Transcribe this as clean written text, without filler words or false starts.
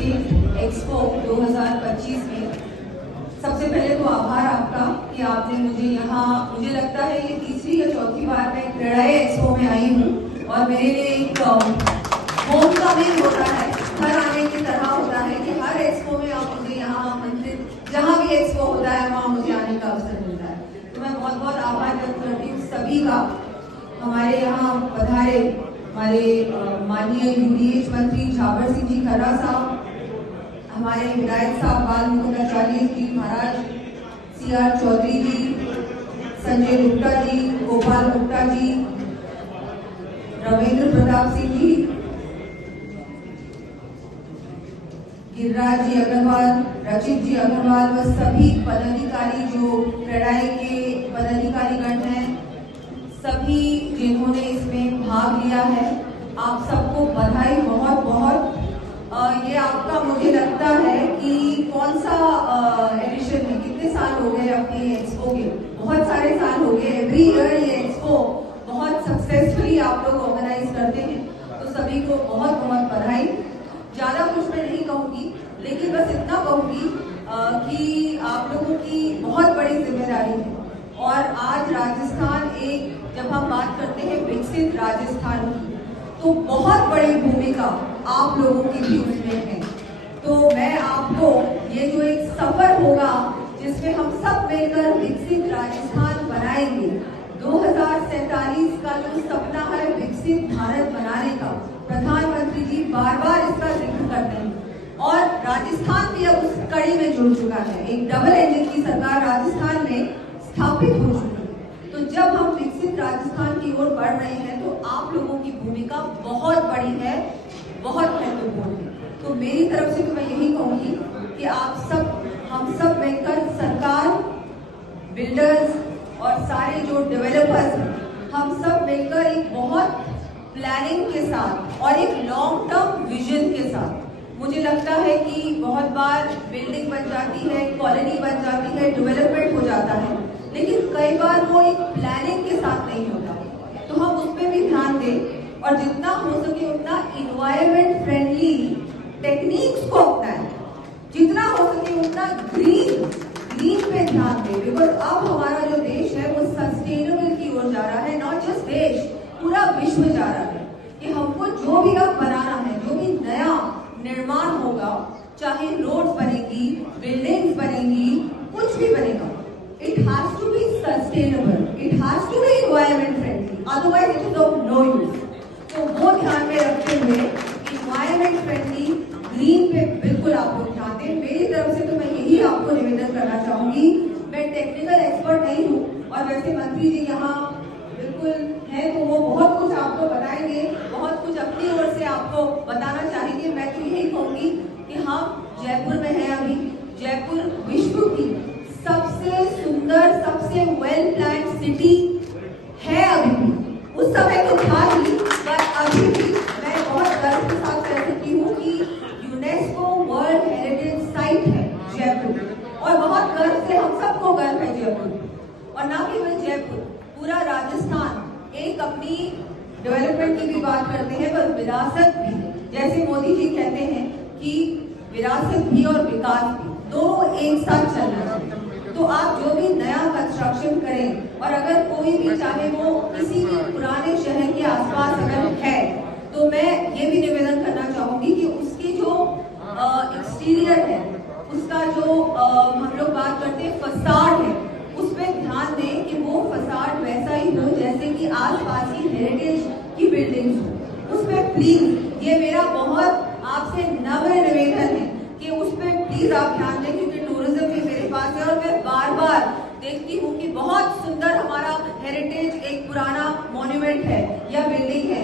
विकसित एक्सपो 2025 में सबसे पहले तो आभार आपका कि आपने मुझे लगता है ये तीसरी या चौथी बार मैं क्रेडाई एक्सपो में आई हूँ और मेरे लिए एक होम कमिंग होता है, घर आने की तरह होता है कि हर एक्सपो में आप मुझे यहाँ आमंत्रित, जहाँ भी एक्सपो होता है वहाँ मुझे आने का अवसर मिलता है। तो मैं बहुत बहुत आभार व्यक्त करती हूँ सभी का। हमारे यहाँ पधारे हमारे माननीय यूडीएच मंत्री झावर सिंह जी खर्रा साहब, हमारे विधायक साहब बाल मुकुंदाचार्य जी महाराज, सीआर चौधरी जी, संजय गुप्ता जी, गोपाल गुप्ता जी, रविंद्र प्रताप सिंह जी, गिरिराज जी अग्रवाल, रचित जी अग्रवाल व सभी पदाधिकारी जो क्रेडाई के पदाधिकारीगण हैं, सभी जिन्होंने इसमें भाग लिया है, आप सबको बधाई बहुत बहुत। ये आपका मुझे लगता है कि कौन सा एडिशन है, कितने साल हो गए अपने एक्सपो के? बहुत सारे साल हो गए। एवरी ईयर ये एक्सपो बहुत सक्सेसफुली आप लोग ऑर्गेनाइज करते हैं, तो सभी को बहुत बहुत बधाई। ज्यादा कुछ मैं नहीं कहूंगी, लेकिन बस इतना कहूंगी कि आप लोगों की बहुत बड़ी जिम्मेदारी है और आज राजस्थान जब हम बात करते हैं विकसित राजस्थान की, तो बहुत बड़ी भूमिका आप लोगों की भी उसमें है। तो मैं आपको ये जो एक सफर होगा जिसमें हम सब मिलकर विकसित राजस्थान बनाएंगे, 2047 का जो सपना है विकसित भारत बनाने का, प्रधानमंत्री जी बार बार इसका जिक्र करते हैं और राजस्थान भी अब उस कड़ी में जुड़ चुका है। एक डबल इंजन की सरकार राजस्थान में स्थापित हो चुकी है। तो जब हम विकसित राजस्थान की ओर बढ़ रहे हैं तो आप लोगों की भूमिका बहुत बड़ी है, बहुत महत्वपूर्ण है। तो मेरी तरफ से तो मैं यही कहूंगी कि हम सब मिलकर सरकार, बिल्डर्स और सारे जो डेवलपर्स हैं, हम सब मिलकर एक बहुत प्लानिंग के साथ और एक लॉन्ग टर्म विजन के साथ, मुझे लगता है कि बहुत बार बिल्डिंग बन जाती है, कॉलोनी बन जाती है, डेवलपमेंट हो जाता है, लेकिन कई बार वो एक प्लानिंग के साथ नहीं होता। तो हम उस पर भी ध्यान दें और जितना हो सके उतना इन्वायरमेंट फ्रेंडली टेक्निक्स को अपनाएं, जितना हो सके उतना ग्रीन पे ध्यान दें। बिकॉज अब हमारा जो देश है वो सस्टेनेबल की ओर जा रहा है, नॉट जस्ट देश, पूरा विश्व जा रहा है कि हमको जो भी अब बनाना है, जो भी नया निर्माण होगा, चाहे रोड्स बनेगी, बिल्डिंग्स बनेगी, कुछ भी बनेगा, it has to be sustainable, it has to be environment friendly, otherwise it is of no use। तो वो ध्यान में रखते हुए environment friendly green पे बिल्कुल आप लोग ध्यान दें। मेरी तरफ से तो मैं यही आपको निवेदन करना चाहूंगी। मैं टेक्निकल एक्सपर्ट नहीं हूँ और वैसे मंत्री जी यहाँ बिल्कुल है, तो वो बहुत कुछ आपको बताएंगे, बहुत कुछ अपनी ओर से आपको बताना चाहेंगे। मैं तो यही कहूंगी कि हम जयपुर में हैं अभी, जयपुर विश्व की सबसे सुंदर, सबसे वेल प्लान्ड सिटी है अभी भी। उस समय तो था ही, पर अभी भी मैं बहुत गर्व के साथ कह सकती हूँ कि यूनेस्को वर्ल्ड हेरिटेज साइट है जयपुर और बहुत गर्व से हम सबको गर्व है जयपुर। और ना केवल जयपुर, पूरा राजस्थान एक अपनी डेवलपमेंट की भी बात करते हैं, पर विरासत भी, जैसे मोदी जी कहते हैं कि विरासत भी और विकास भी दोनों एक साथ चलना चाहिए। तो आप जो भी नया कंस्ट्रक्शन करें और अगर कोई भी चाहे वो किसी भी पुराने शहर के आसपास अगर है, तो मैं ये भी निवेदन करना चाहूंगी कि उसकी जो एक्सटीरियर है, उसका जो हम लोग बात करते हैं फसाड है, उस पर ध्यान दें कि वो फसाड वैसा ही हो जैसे कि आसपास की हेरिटेज की बिल्डिंग्स हो। उस पर प्लीज, ये मेरा बहुत आपसे नम्र निवेदन है कि उस पर प्लीज आप ध्यान दें, क्योंकि टूरिज्म भी मेरे पास है और मैं बार बार देखती हूँ कि बहुत सुंदर हमारा हेरिटेज एक पुराना मॉन्यूमेंट है या बिल्डिंग है।